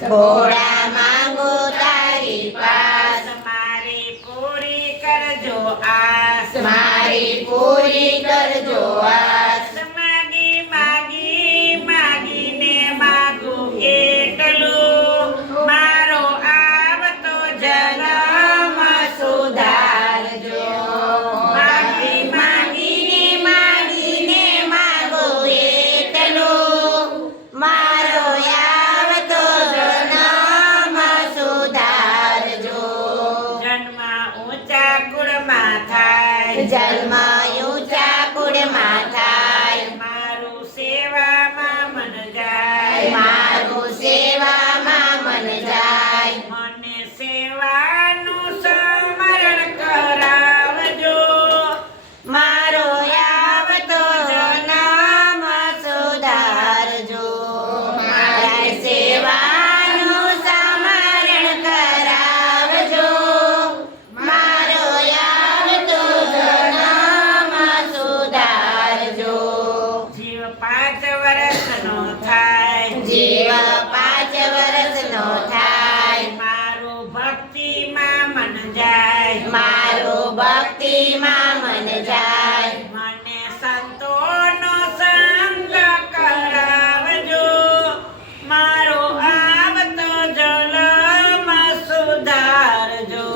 ભોળા માંગો તારી પાસ. મારી પૂરી કરજો આસ. મારી પૂરી કરજો આસ. માગી માગી માગીને માગું એટલું મારો આવતો જન્મ જન્મા ભક્તિમાં મન જાય. મને સંતોનો સંગ કરાવજો. મારો આવતો જલમાં સુધારજો.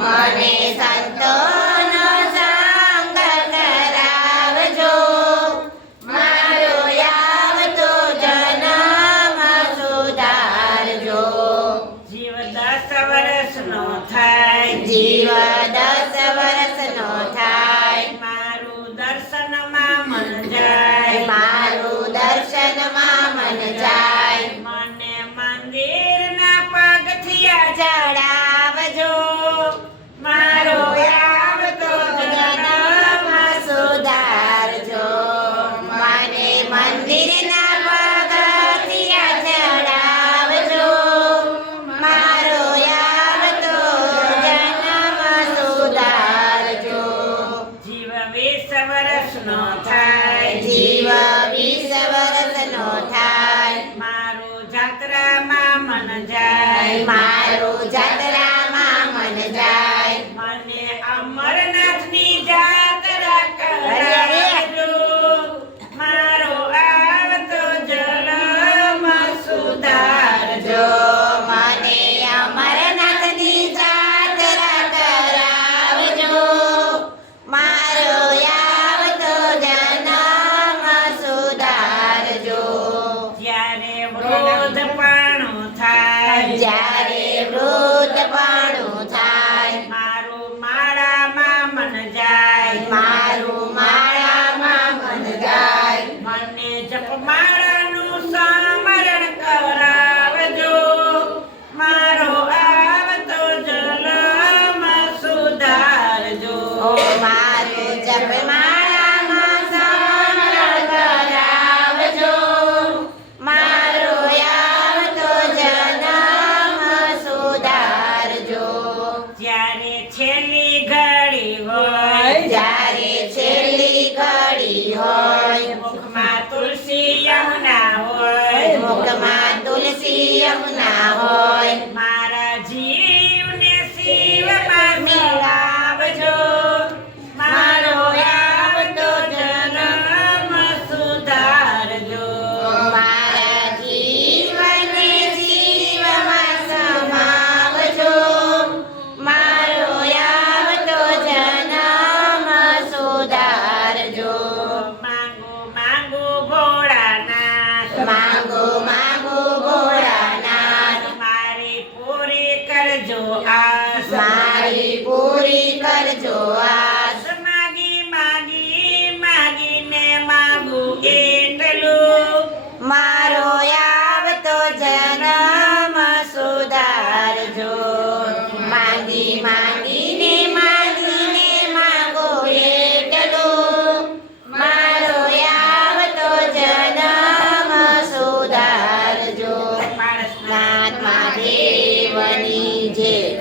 મને સંતોનો સંગ કરાવજો. મારો આવતો જલમાં સુધારજો. જીવ દસ વર્ષનો થાય. જીવન થાય જીવ વીસ વર્ષનો થાય મારું જાત્રામાં મન જાય. મારું જાત્રા થાય જ્યારે વૃદ્ધપણું થાય. મારું માળામાં મન જાય. મારું માળામાં મન જાય. મને જપમાં mang cô mang